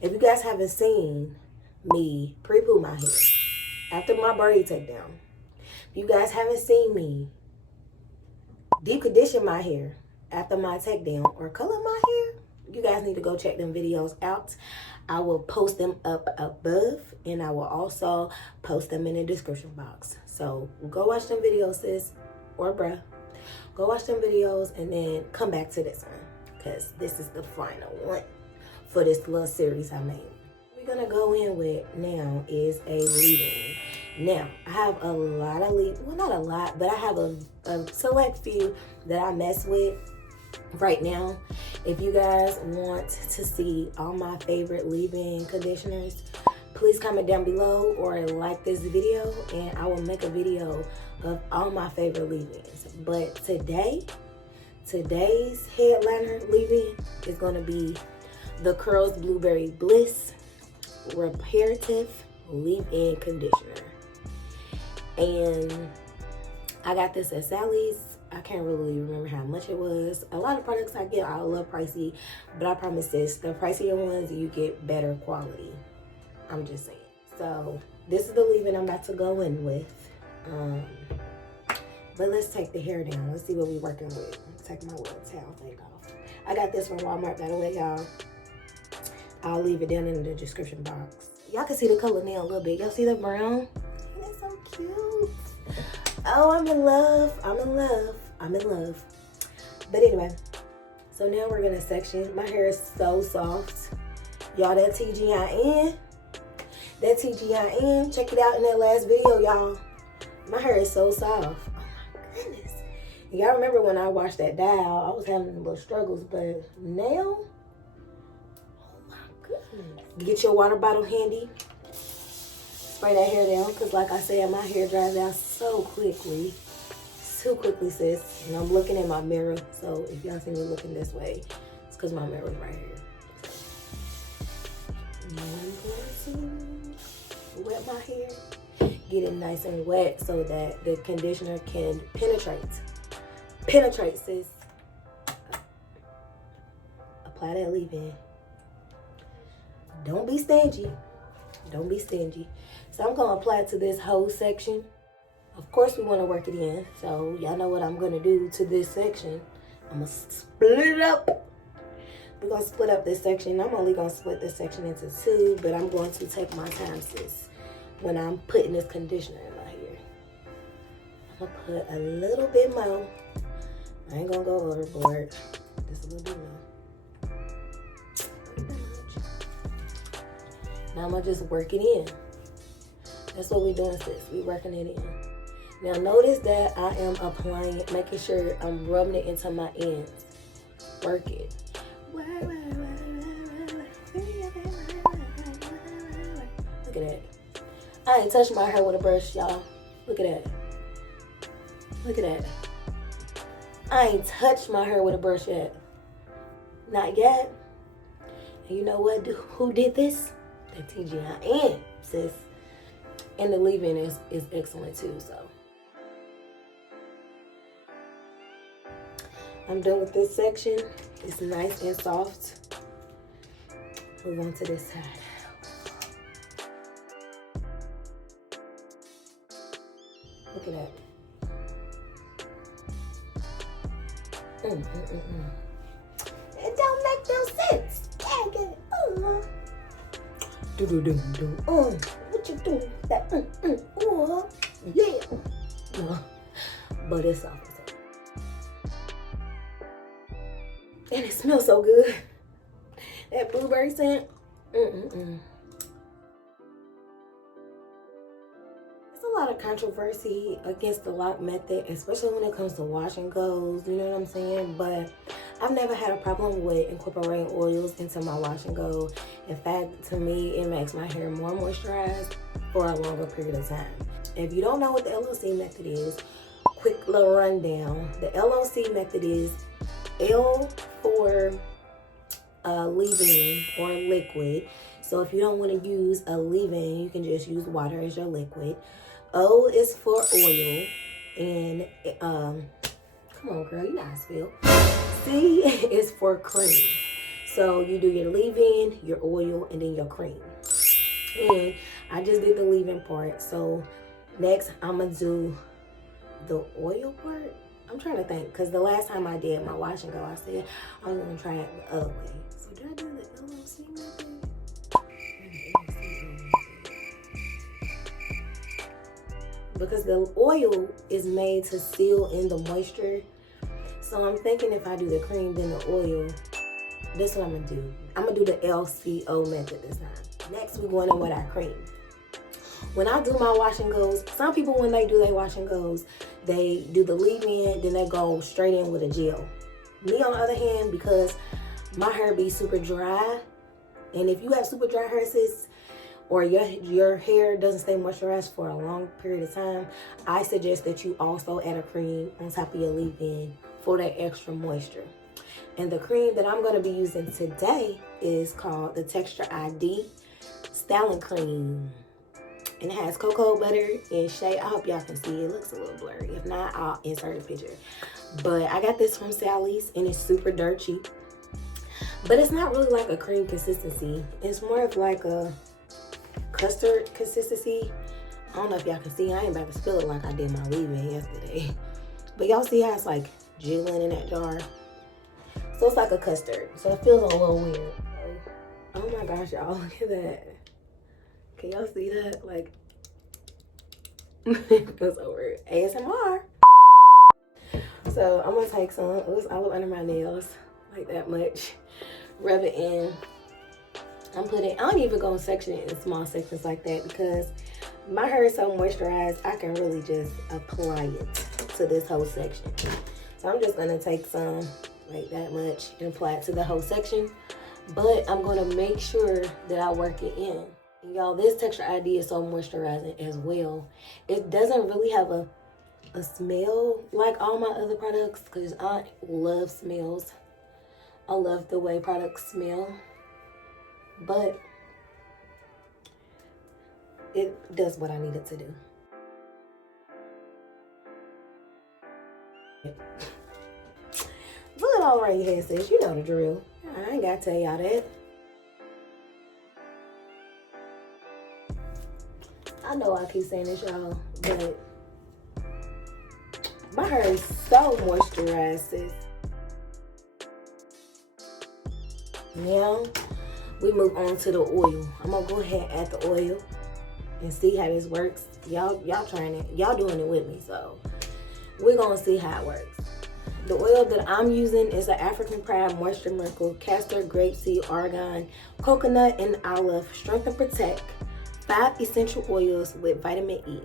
If you guys haven't seen me pre-poo my hair after my braid takedown, if you guys haven't seen me deep condition my hair after my takedown or color my hair, you guys need to go check them videos out. I will post them up above, and I will also post them in the description box. So go watch them videos, sis or bruh. Go watch them videos and then come back to this one, because this is the final one for this little series I made. We're gonna go in with now is a leave-in. Now, I have a lot of well, not a lot, but I have a select few that I mess with right now. If you guys want to see all my favorite leave-in conditioners, please comment down below or like this video, and I will make a video of all my favorite leave-ins. But today's headliner leave-in is going to be the Curls Blueberry Bliss Reparative Leave-In Conditioner. And I got this at Sally's. I can't really remember how much it was. A lot of products I get are a little pricey, but I promise this, the pricier ones, you get better quality. I'm just saying. So this is the leave-in I'm about to go in with. But let's take the hair down. Let's see what we're working with. Take my little towel thing off. I got this from Walmart, by the way, y'all. I'll leave it down in the description box. Y'all can see the color now a little bit. Y'all see the brown? It's so cute. Oh, I'm in love. I'm in love. I'm in love. But anyway, so now we're gonna section. My hair is so soft. Y'all, that TGIN. That TGIN. Check it out in that last video, y'all. My hair is so soft. Oh my goodness. Y'all remember when I washed that dial, I was having a little struggles, but now, oh my goodness. Get your water bottle handy. Spray that hair down, because like I said, my hair dries out so quickly. Too quickly, sis. And I'm looking in my mirror, so if y'all see me looking this way, it's because my mirror is right here. Now I'm going to wet my hair, get it nice and wet so that the conditioner can penetrate. Penetrate, sis. Apply that leave-in. Don't be stingy. Don't be stingy. So I'm going to apply it to this whole section. Of course, we want to work it in. So y'all know what I'm going to do to this section. I'm going to split it up. We're going to split up this section. I'm only going to split this section into two, but I'm going to take my time, sis, when I'm putting this conditioner in my hair. I'm going to put a little bit more. I ain't going to go overboard. Just a little bit more. Now I'm going to just work it in. That's what we're doing, sis. We're working it in. Now notice that I am applying it, making sure I'm rubbing it into my ends. Work it. Look at that. I ain't touched my hair with a brush, y'all. Look at that. Look at that. I ain't touched my hair with a brush yet. Not yet. And you know what? Who did this? The TGIN, sis. And the leave-in is excellent too, so. I'm done with this section. It's nice and soft. Move on to this side. Look at that. It don't make no sense. Dang it. What you doing? That yeah. No. But it's soft. And it smells so good. That blueberry scent. There's a lot of controversy against the lock method, especially when it comes to wash and goes, you know what I'm saying? But I've never had a problem with incorporating oils into my wash and go. In fact, to me, it makes my hair more moisturized for a longer period of time. If you don't know what the L.O.C method is, quick little rundown. The L.O.C method is L for leave-in or liquid. So if you don't want to use a leave-in, you can just use water as your liquid. O is for oil. And come on, girl, you know how to spell. C is for cream. So you do your leave-in, your oil, and then your cream. And I just did the leave-in part. So next I'm gonna do the oil part. I'm trying to think, because the last time I did my wash and go, I said I was gonna try it the other way. So did I do the L.O.C method? Because the oil is made to seal in the moisture. So I'm thinking if I do the cream, then the oil, that's what I'm gonna do. I'm gonna do the L.C.O method this time. Next, we're going in with our cream. When I do my wash and goes, some people when they do their wash and goes, they do the leave-in, then they go straight in with a gel. Me on the other hand, because my hair be super dry, and if you have super dry hair, sis, or your hair doesn't stay moisturized for a long period of time, I suggest that you also add a cream on top of your leave-in for that extra moisture. And the cream that I'm going to be using today is called the Texture ID Styling Cream. And it has cocoa butter and shea. I hope y'all can see it. It looks a little blurry. If not, I'll insert a picture. But I got this from Sally's and it's super dirt cheap. But it's not really like a cream consistency. It's more of like a custard consistency. I don't know if y'all can see. I ain't about to spill it like I did my leave-in yesterday. But y'all see how it's like jiggling in that jar? So it's like a custard. So it feels a little weird. Oh my gosh, y'all, look at that. Can y'all see that? Like, it feels so weird. ASMR. So I'm gonna take some. It was all under my nails, like that much. Rub it in. I don't even go section it in small sections like that because my hair is so moisturized, I can really just apply it to this whole section. So I'm just gonna take some, like that much, and apply it to the whole section. But I'm gonna make sure that I work it in. And y'all, this Texture ID is so moisturizing as well. It doesn't really have a smell like all my other products because I love smells. I love the way products smell. But it does what I need it to do. Put it all around your head, sis. You know the drill. I ain't gotta tell y'all that. I know I keep saying this, y'all, but my hair is so moisturized, sis. Now, we move on to the oil. I'm gonna go ahead and add the oil and see how this works. Y'all trying it. Y'all doing it with me, so we're gonna see how it works. The oil that I'm using is an African Pride Moisture Miracle Castor, Grapeseed, Argan, Coconut, and Olive Strength and Protect 5 essential oils with vitamin E.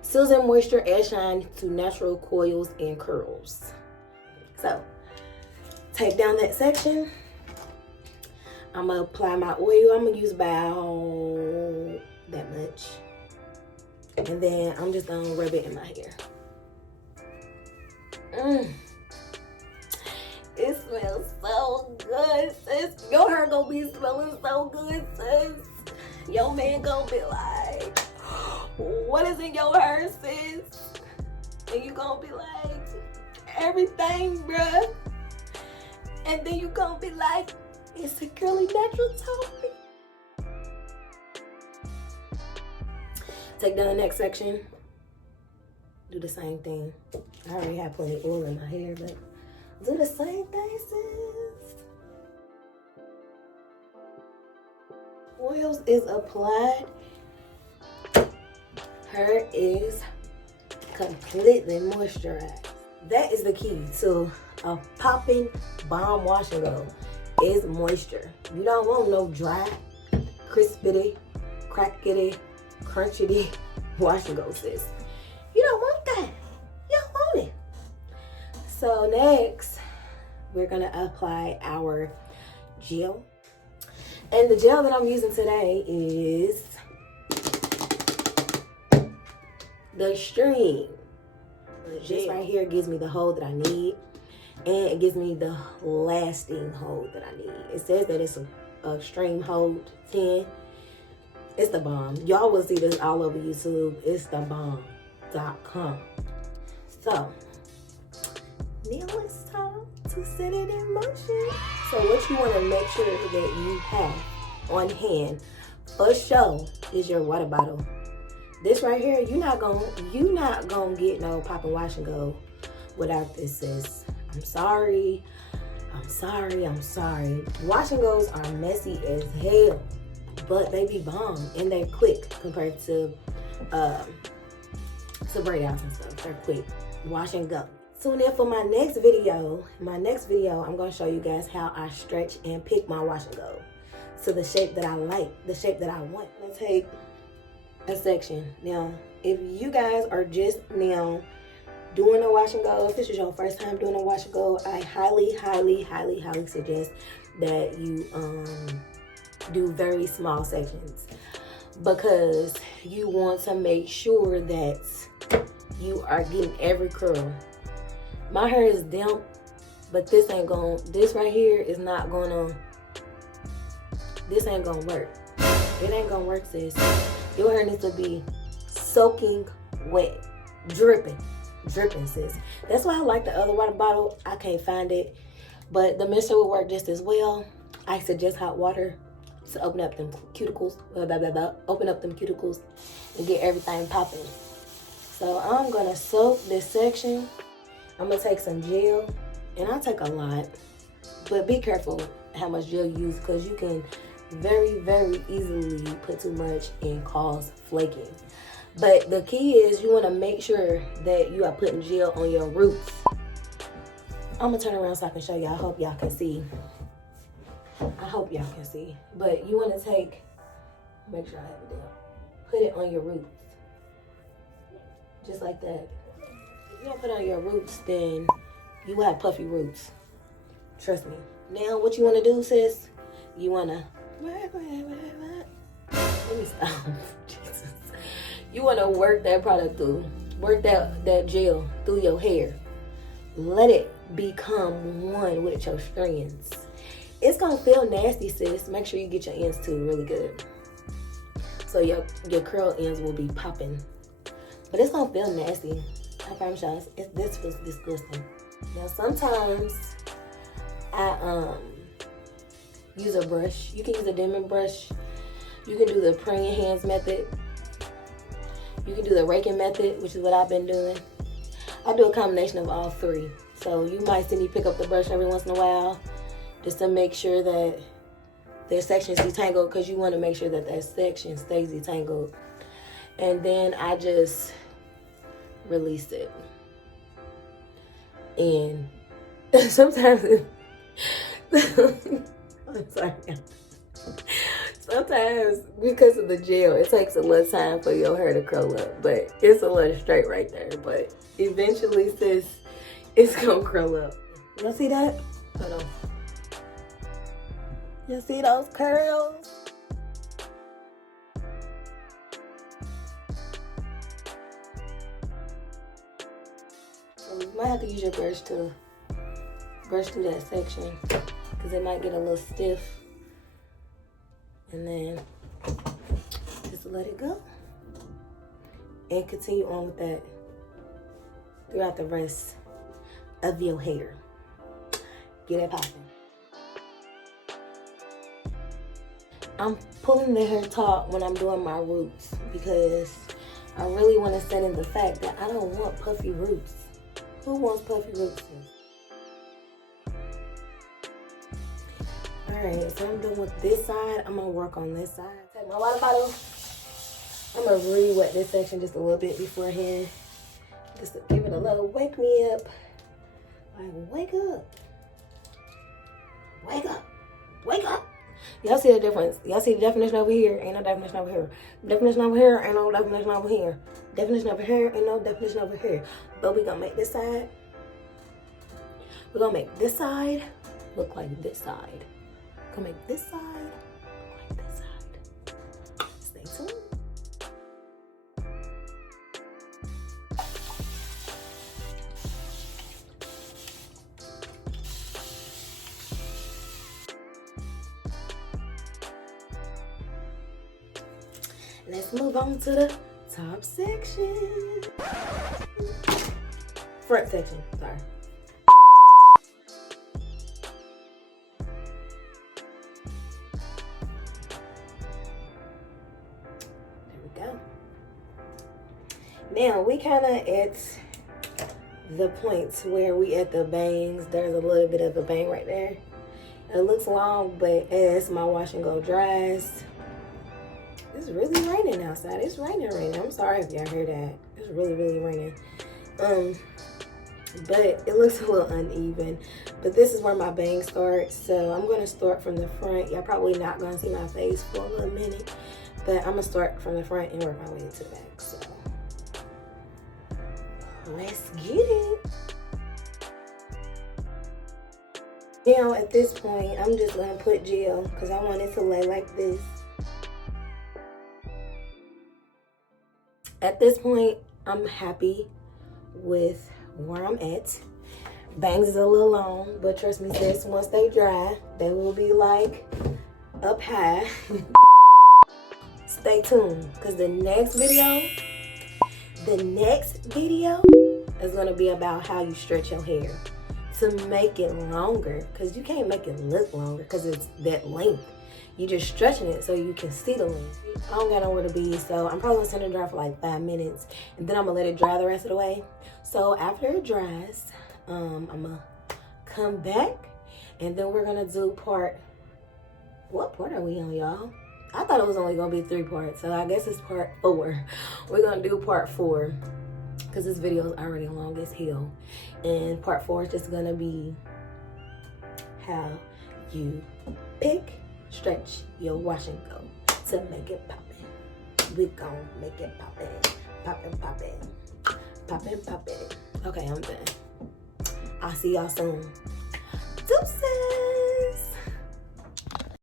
Seals in moisture, add shine to natural coils and curls. So, take down that section. I'm gonna apply my oil. I'm gonna use about that much. And then I'm just gonna rub it in my hair. It smells so good, sis. Your hair gonna be smelling so good, sis. Your man gonna be like, what is in your hair, sis? And you gonna be like, everything, bruh. And then you gonna be like, it's a girly natural tone. Take down the next section. Do the same thing. I already have plenty of oil in my hair, but do the same thing, sis. Oils is applied. Hair is completely moisturized. That is the key to a popping bomb wash and go. Is moisture. You don't want no dry, crispity, crackety, crunchity wash and go, sis. You don't want that. You don't want it. So next, we're gonna apply our gel. And the gel that I'm using today is the Stream. This right here gives me the hold that I need. And it gives me the lasting hold that I need. It says that it's a Stream Hold 10. It's the bomb. Y'all will see this all over YouTube. It's the bomb.com. So, now it's time to set it in motion. So what you want to make sure that you have on hand for sure is your water bottle. This right here, you're not gonna get no poppin' wash and go without this, sis. I'm sorry. Wash and goes are messy as hell, but they be bomb and they're quick compared to braid outs and stuff. They're quick. Wash and go. Tune in for my next video. I'm gonna show you guys how I stretch and pick my wash and go to the shape that I like, the shape that I want. I'm gonna take a section. Now, if you guys are just now doing a wash and go, if this is your first time doing a wash and go, I highly suggest that you do very small sections, because you want to make sure that you are getting every curl. My hair is damp, but this right here is not gonna, this ain't gonna work. It ain't gonna work, sis. Your hair needs to be soaking wet, dripping, sis. That's why I like the other water bottle. I can't find it, but the mixture will work just as well. I suggest hot water to open up them cuticles, open up them cuticles and get everything popping. So I'm gonna soak this section. I'm gonna take some gel, and I'll take a lot, but be careful how much gel you use, because you can very easily put too much and cause flaking. But the key is you want to make sure that you are putting gel on your roots. I'm gonna turn around so I can show you. I hope y'all can see. But you want to make sure I have it down. Put it on your roots, just like that. If you don't put it on your roots, then you will have puffy roots. Trust me. Now, what you want to do, sis? You want to let me stop. Jesus. You want to work that product through. Work that gel through your hair. Let it become one with your strands. It's going to feel nasty, sis. Make sure you get your ends too really good, so your curl ends will be popping. But it's going to feel nasty. I promise y'all, this feels disgusting. Now, sometimes I use a brush. You can use a diamond brush. You can do the praying hands method. You can do the raking method, which is what I've been doing. I do a combination of all three. So you might see me pick up the brush every once in a while, just to make sure that their section's detangled, because you want to make sure that that section stays detangled. And then I just release it. And sometimes I'm sorry. Sometimes, because of the gel, it takes a little time for your hair to curl up, but it's a little straight right there. But eventually, sis, it's gonna curl up. Y'all see that? Hold on. You see those curls? So you might have to use your brush to brush through that section, because it might get a little stiff. And then just let it go and continue on with that throughout the rest of your hair. Get it popping. I'm pulling the hair taut when I'm doing my roots, because I really want to set in the fact that I don't want puffy roots. Who wants puffy roots? Alright, so I'm done with this side. I'm going to work on this side. Take my water bottle. I'm going to re-wet this section just a little bit beforehand, just to give it a little wake me up. Like, wake up. Wake up. Wake up. Y'all see the difference? Y'all see the definition over here? Ain't no definition over here. Definition over here, ain't no definition over here. Definition over here, ain't no definition over here. But we're going to make this side. We're going to make this side look like this side. Gonna make this side look like this side. Stay tuned. Let's move on to the top section. Front section, sorry. Now we kind of at the points where we at the bangs. There's a little bit of a bang right there. It looks long, but as my wash and go dries, it's really raining outside. It's raining. I'm sorry if y'all hear that. It's really raining. But it looks a little uneven. But this is where my bang starts. So I'm gonna start from the front. Y'all probably not gonna see my face for a little minute, but I'm gonna start from the front and work my way to the back. So let's get it. Now at this point, I'm just gonna put gel because I want it to lay like this. At this point, I'm happy with where I'm at. Bangs is a little long, but trust me sis, once they dry, they will be like up high. Stay tuned, because the next video is gonna be about how you stretch your hair to make it longer, because you can't make it look longer because it's that length. You just stretching it so you can see the length. I don't got nowhere to be, so I'm probably gonna send it dry for like 5 minutes, and then I'm gonna let it dry the rest of the way. So after it dries, I'm gonna come back, and then we're gonna do what part are we on, y'all? I thought it was only gonna be 3 parts, so I guess it's part 4. We're gonna do part 4 because this video is already long as hell, and part 4 is just gonna be how you pick, stretch your wash and go to make it poppin'. We gon' make it poppin', poppin', poppin', poppin', poppin'. Okay, I'm done. I'll see y'all soon. Deuces.